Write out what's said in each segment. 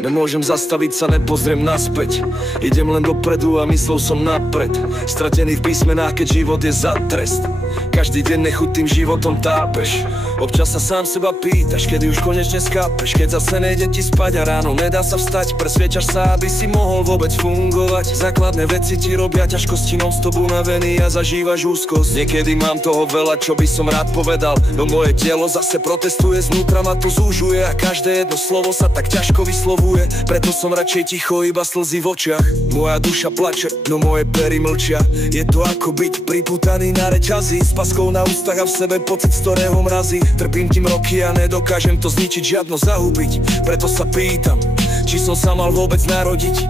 Nemôžem zastaviť sa, nepozriem naspäť. Idem len dopredu a myslel som napred. Stratený v písmenách, keď život je za trest. Každý deň nechutým životom tápeš. Občas sa sám seba pýtaš, kedy už konečne skápeš. Keď zase nejde ti spať a ráno nedá sa vstať. Presviečaš sa, aby si mohol vôbec fungovať. Základné veci ti robia ťažkosti, non stop unavený a zažívaš úzkosť. Niekedy mám toho veľa, čo by som rád povedal, no moje telo zase protestuje, znútra ma to zúžuje a každé jedno slovo sa tak ťažko vyslovuje. Preto som radšej ticho, iba slzy v očiach. Moja duša plače, no moje pery mlčia. Je to ako byť pripútaný na reťazí, s paskou na ústach a v sebe pocit, z ktorého mrazí. Trpím tým roky a nedokážem to zničiť, žiadno zahubiť. Preto sa pýtam, či som sa mal vôbec narodiť.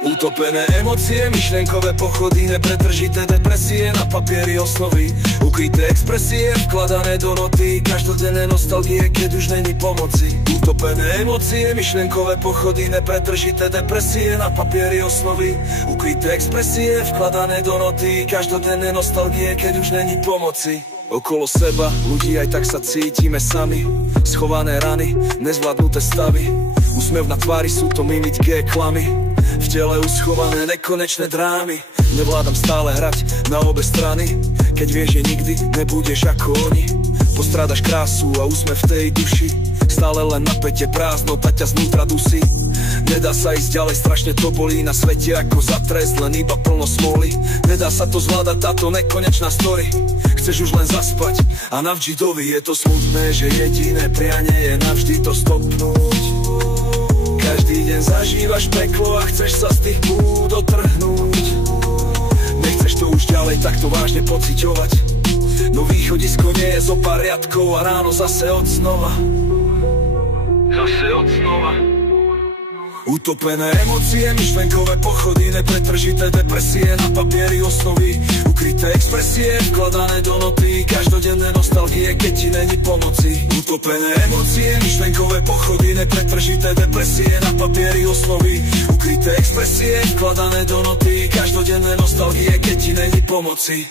Utopené emócie, myšlienkové pochody, nepretržité depresie, na papieri osnovy, ukryté expresie, vkladané do noty, každodenné nostalgie, keď už není pomoci. Utopené emócie, myšlienkové pochody, nepretržité depresie, na papieri osnovy, ukryté expresie, vkladané do noty, každodenné nostalgie, keď už není pomoci. Okolo seba ľudí aj tak sa cítime sami, schované rany, nezvládnuté stavy, úsmev na tvári, sú to mimické klamy. V tele uschované nekonečné drámy. Nevládam stále hrať na obe strany, keď vieš, že nikdy nebudeš ako oni. Postrádaš krásu a úsmev v tej duši, stále len napätie, prázdnota ťa znútra dusí. Nedá sa ísť ďalej, strašne to bolí na svete ako za trest, len iba plno smoly. Nedá sa to zvládať, táto nekonečná story. Chceš už len zaspať a navždy doví. Je to smutné, že jediné prianie je navždy to stopnúť. Každý deň zažívaš peklo a chceš sa z tých búd otrhnúť. Nechceš to už ďalej takto vážne pociťovať, no východisko nie je zo pár riadkov a ráno zase od znova. Utopené emócie, myšlenkové pochody, nepretržité depresie, na papieri osnovy, ukryté expresie, vkladané do noty, každodenné nostalgie, keď ti není pomoci. Utopené emócie, myšlenkové pochody, nepretržité depresie, na papieri osnovy, ukryté expresie, vkladané do noty, každodenné nostalgie, keď ti není pomoci.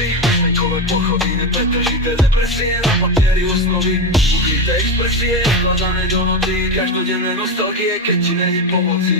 Myšlenkové pochody, nepretržité depresie, na papieri osnovy, ukryté expresie, vkladané do noty, každodenné nostalgie, keď ti není pomoci.